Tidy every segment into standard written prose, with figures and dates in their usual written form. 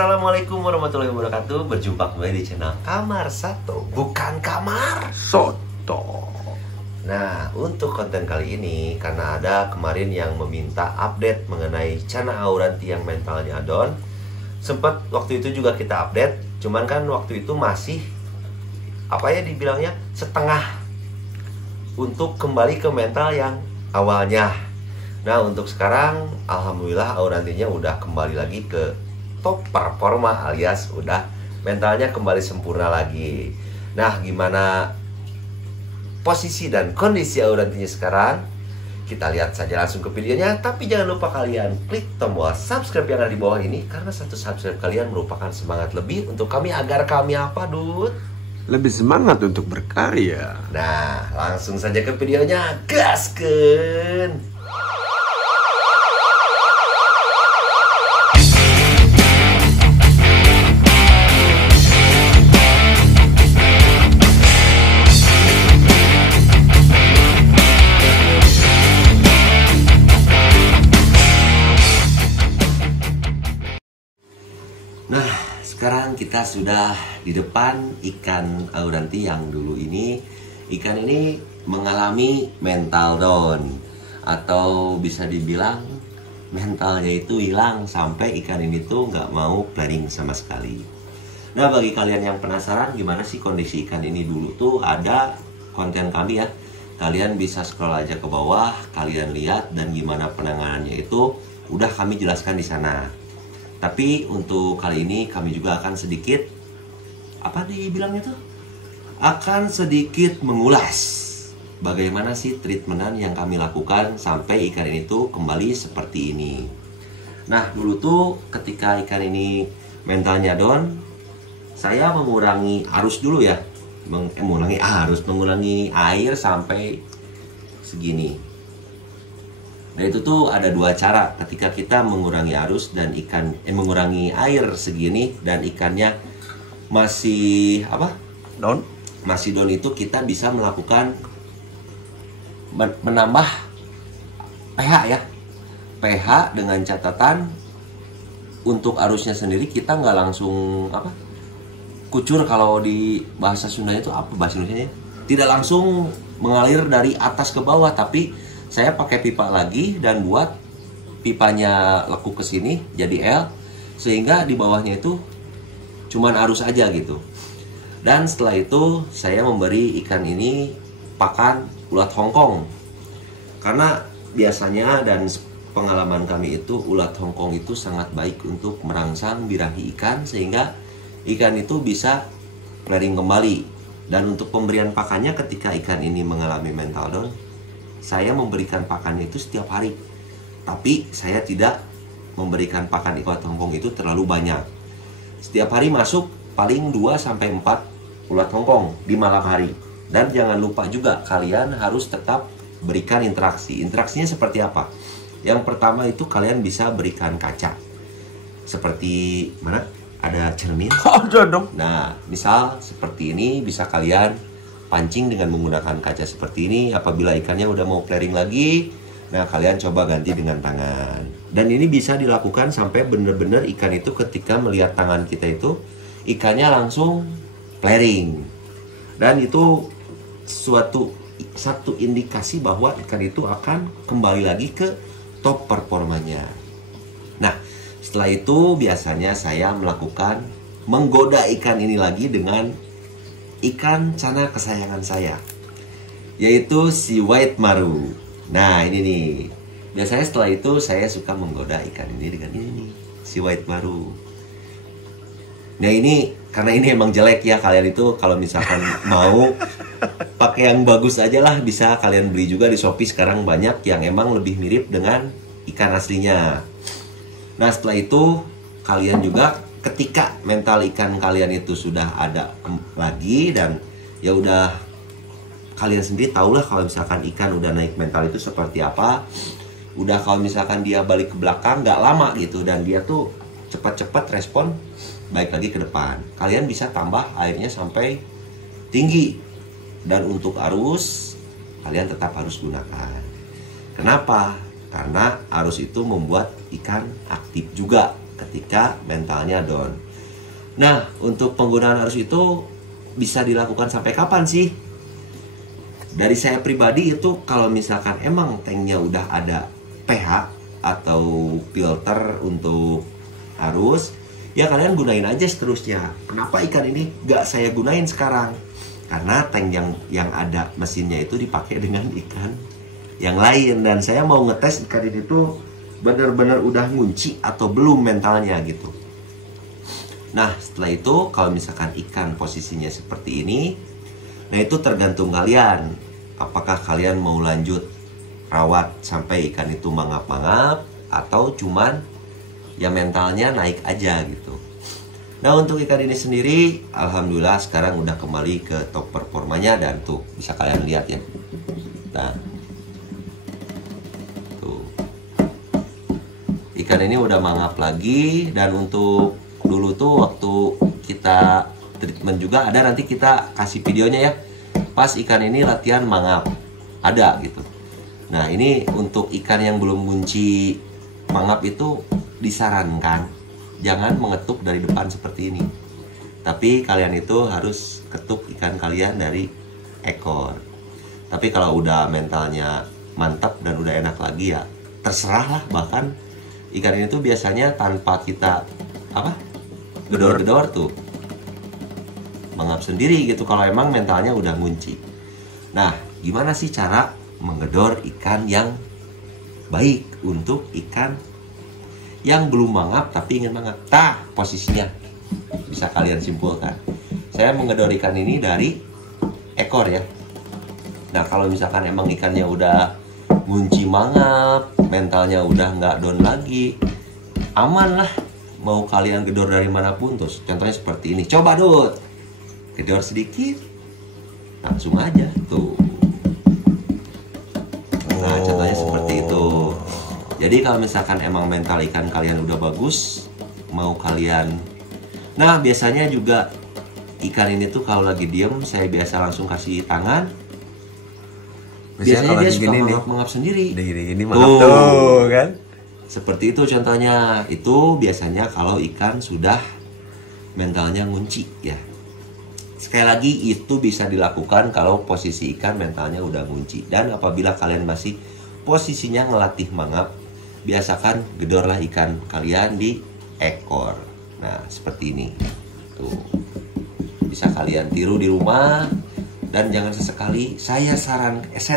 Assalamualaikum warahmatullahi wabarakatuh. Berjumpa kembali di channel Kamar Sato, bukan Kamar Soto. Nah, untuk konten kali ini, karena ada kemarin yang meminta update mengenai Chana Auranti yang mentalnya down. Sempat waktu itu juga kita update, cuman kan waktu itu masih dibilangnya setengah untuk kembali ke mental yang awalnya. Nah, untuk sekarang alhamdulillah Aurantinya udah kembali lagi ke top performa, alias udah mentalnya kembali sempurna lagi. Nah, gimana posisi dan kondisi Aurantinya sekarang? Kita lihat saja langsung ke videonya. Tapi jangan lupa kalian klik tombol subscribe yang ada di bawah ini, karena satu subscribe kalian merupakan semangat lebih untuk kami agar kami apa, Dut? Lebih semangat untuk berkarya. Nah, langsung saja ke videonya. Gaskeun! Nah, sekarang kita sudah di depan ikan Auranti yang dulu ini. Ikan ini mengalami mental down, atau bisa dibilang mentalnya itu hilang sampai ikan ini tuh nggak mau planning sama sekali. Nah, bagi kalian yang penasaran gimana sih kondisi ikan ini dulu tuh, ada konten kami ya. Kalian bisa scroll aja ke bawah, kalian lihat, dan gimana penanganannya itu udah kami jelaskan di sana. Tapi untuk kali ini kami juga akan sedikit, akan sedikit mengulas bagaimana sih treatmentan yang kami lakukan sampai ikan ini tuh kembali seperti ini. Nah, dulu tuh ketika ikan ini mentalnya down, saya mengurangi arus dulu ya. Mengurangi air sampai segini. Nah, itu tuh ada dua cara ketika kita mengurangi arus dan mengurangi air segini dan ikannya masih Down. Masih down, itu kita bisa melakukan menambah pH ya. pH dengan catatan untuk arusnya sendiri kita nggak langsung kucur, kalau di bahasa Sundanya itu bahasa Indonesianya? Tidak langsung mengalir dari atas ke bawah, tapi saya pakai pipa lagi dan buat pipanya lekuk ke sini jadi L, sehingga di bawahnya itu cuman arus aja gitu. Dan setelah itu saya memberi ikan ini pakan ulat Hongkong, karena biasanya dan pengalaman kami itu ulat Hongkong itu sangat baik untuk merangsang birahi ikan sehingga ikan itu bisa pairing kembali. Dan untuk pemberian pakannya ketika ikan ini mengalami mental down, saya memberikan pakannya itu setiap hari. Tapi saya tidak memberikan pakan ulat Hongkong itu terlalu banyak. Setiap hari masuk paling 2-4 ulat Hongkong di malam hari. Dan jangan lupa juga kalian harus tetap berikan interaksi. Interaksinya seperti apa? Yang pertama itu kalian bisa berikan kaca. Seperti mana? Ada cermin. Ada dong. Nah, misal seperti ini bisa kalian pancing dengan menggunakan kaca seperti ini. Apabila ikannya udah mau flaring lagi, nah kalian coba ganti dengan tangan. Dan ini bisa dilakukan sampai benar-benar ikan itu ketika melihat tangan kita itu, ikannya langsung flaring. Dan itu satu indikasi bahwa ikan itu akan kembali lagi ke top performanya. Nah, setelah itu biasanya saya menggoda ikan ini lagi dengan ikan cana kesayangan saya, yaitu si white maru. Nah, ini nih. Biasanya setelah itu saya suka menggoda ikan ini dengan ini nih, si white maru. Nah, ini karena ini emang jelek ya, kalian itu kalau misalkan mau pakai yang bagus aja lah, bisa kalian beli juga di Shopee. Sekarang banyak yang emang lebih mirip dengan ikan aslinya. Nah, setelah itu kalian juga ketika mental ikan kalian itu sudah ada lagi, dan ya udah kalian sendiri tahulah kalau misalkan ikan udah naik mental itu seperti apa. Udah kalau misalkan dia balik ke belakang nggak lama gitu dan dia tuh cepat-cepat respon baik lagi ke depan, kalian bisa tambah airnya sampai tinggi. Dan untuk arus kalian tetap harus gunakan. Kenapa? Karena arus itu membuat ikan aktif juga ketika mentalnya down. Nah, untuk penggunaan arus itu bisa dilakukan sampai kapan sih? Dari saya pribadi itu kalau misalkan emang tanknya udah ada pH atau filter untuk arus, ya kalian gunain aja seterusnya. Kenapa ikan ini gak saya gunain sekarang? Karena tank yang ada mesinnya itu dipakai dengan ikan yang lain, dan saya mau ngetes ikan ini tuh benar-benar udah ngunci atau belum mentalnya gitu. Nah, setelah itu kalau misalkan ikan posisinya seperti ini, nah itu tergantung kalian. Apakah kalian mau lanjut rawat sampai ikan itu mangap-mangap, atau cuman ya mentalnya naik aja gitu. Nah, untuk ikan ini sendiri alhamdulillah sekarang udah kembali ke top performanya, dan tuh bisa kalian lihat ya. Nah, tuh ikan ini udah mangap lagi. Dan untuk dulu tuh waktu kita treatment juga ada, nanti kita kasih videonya ya, pas ikan ini latihan mangap ada gitu. Nah, ini untuk ikan yang belum kunci mangap itu disarankan jangan mengetuk dari depan seperti ini, tapi kalian itu harus ketuk ikan kalian dari ekor. Tapi kalau udah mentalnya mantap dan udah enak lagi ya terserah lah. Bahkan ikan ini tuh biasanya tanpa kita gedor-gedor tuh mangap sendiri gitu kalau emang mentalnya udah ngunci. Nah, gimana sih cara menggedor ikan yang baik untuk ikan yang belum mangap tapi ingin mangap? Tah, posisinya bisa kalian simpulkan. Saya menggedor ikan ini dari ekor ya. Nah, kalau misalkan emang ikannya udah ngunci mangap, mentalnya udah nggak down lagi, aman lah. Mau kalian gedor dari manapun. Terus contohnya seperti ini. Coba Dut, gedor sedikit, langsung aja tuh. Nah, contohnya seperti itu. Jadi kalau misalkan emang mental ikan kalian udah bagus, mau kalian, nah biasanya juga ikan ini tuh kalau lagi diem saya biasa langsung kasih tangan. Biasanya dia suka mangap-mangap sendiri. Gini mangap tuh kan. Seperti itu contohnya. Itu biasanya kalau ikan sudah mentalnya ngunci ya. Sekali lagi itu bisa dilakukan kalau posisi ikan mentalnya udah ngunci. Dan apabila kalian masih posisinya ngelatih mangap, biasakan gedorlah ikan kalian di ekor. Nah, seperti ini. Tuh. Bisa kalian tiru di rumah. Dan jangan sesekali, saya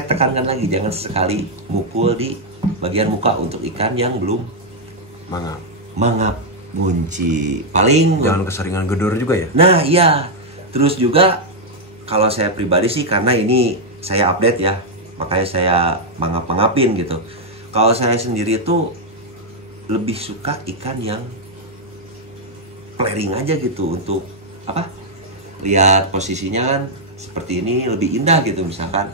tekankan lagi, jangan sesekali mukul di bagian muka untuk ikan yang belum mangap ngunci. Paling jangan keseringan gedor juga ya. Nah, iya. Terus juga kalau saya pribadi sih, karena ini saya update ya, makanya saya mangap-mangapin gitu. Kalau saya sendiri itu lebih suka ikan yang flaring aja gitu, untuk lihat posisinya kan seperti ini lebih indah gitu misalkan.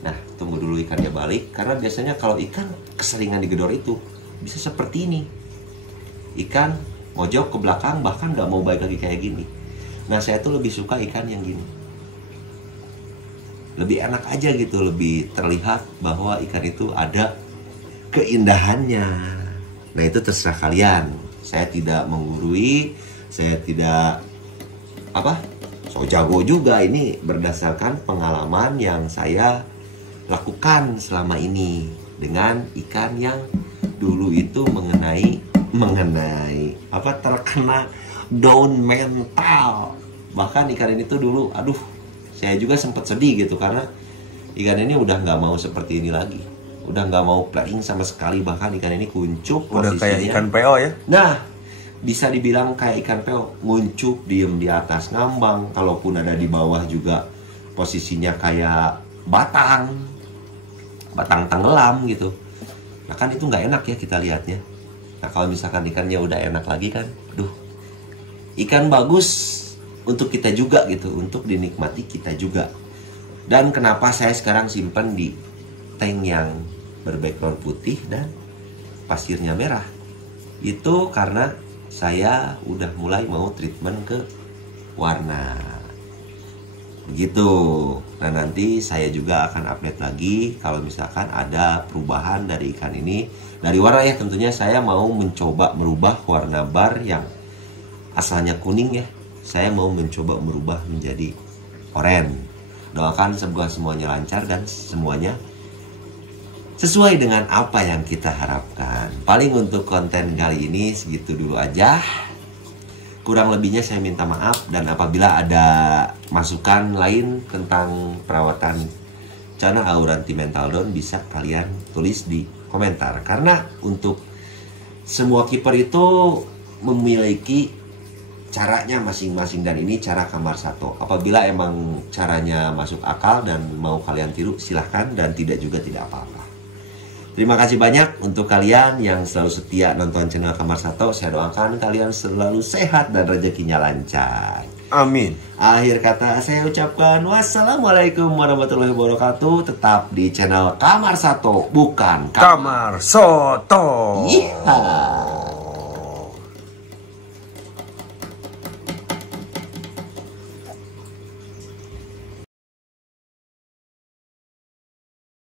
Nah, tunggu dulu ikannya balik, karena biasanya kalau ikan keseringan digedor itu bisa seperti ini. Ikan mojok ke belakang, bahkan nggak mau balik lagi kayak gini. Nah, saya tuh lebih suka ikan yang gini. Lebih enak aja gitu, lebih terlihat bahwa ikan itu ada keindahannya. Nah, itu terserah kalian. Saya tidak menggurui, saya tidak so jago juga. Ini berdasarkan pengalaman yang saya lakukan selama ini dengan ikan yang dulu itu mengenai terkena down mental. Bahkan ikan ini tuh dulu, saya juga sempat sedih gitu, karena ikan ini udah nggak mau seperti ini lagi, udah nggak mau flaring sama sekali. Bahkan ikan ini kuncup udah posisinya. kayak ikan PO ya. Nah, bisa dibilang kayak ikan PO, nguncup, diem di atas ngambang. Kalaupun ada di bawah juga posisinya kayak batang tenggelam gitu. Nah, kan itu nggak enak ya kita lihatnya. Nah, kalau misalkan ikannya udah enak lagi kan, ikan bagus untuk kita juga gitu, untuk dinikmati kita juga. Dan kenapa saya sekarang simpan di tank yang berbackground putih dan pasirnya merah? Itu karena saya udah mulai mau treatment ke warna. Begitu. Nah, nanti saya juga akan update lagi kalau misalkan ada perubahan dari ikan ini. Dari warna ya, tentunya saya mau mencoba merubah warna bar yang asalnya kuning ya. Saya mau mencoba merubah menjadi oranye. Doakan semuanya lancar dan semuanya sesuai dengan apa yang kita harapkan. Paling untuk konten kali ini segitu dulu aja. Kurang lebihnya saya minta maaf, dan apabila ada masukan lain tentang perawatan Channa Auranti Mental Down bisa kalian tulis di komentar. Karena untuk semua kiper itu memiliki caranya masing-masing, dan ini cara Kamar Sato. Apabila emang caranya masuk akal dan mau kalian tiru silahkan, dan tidak juga tidak apa-apa. Terima kasih banyak untuk kalian yang selalu setia nonton channel Kamar Sato. Saya doakan kalian selalu sehat dan rezekinya lancar. Amin. Akhir kata saya ucapkan wassalamualaikum warahmatullahi wabarakatuh. Tetap di channel Kamar Sato, bukan Kamar Soto. Iya.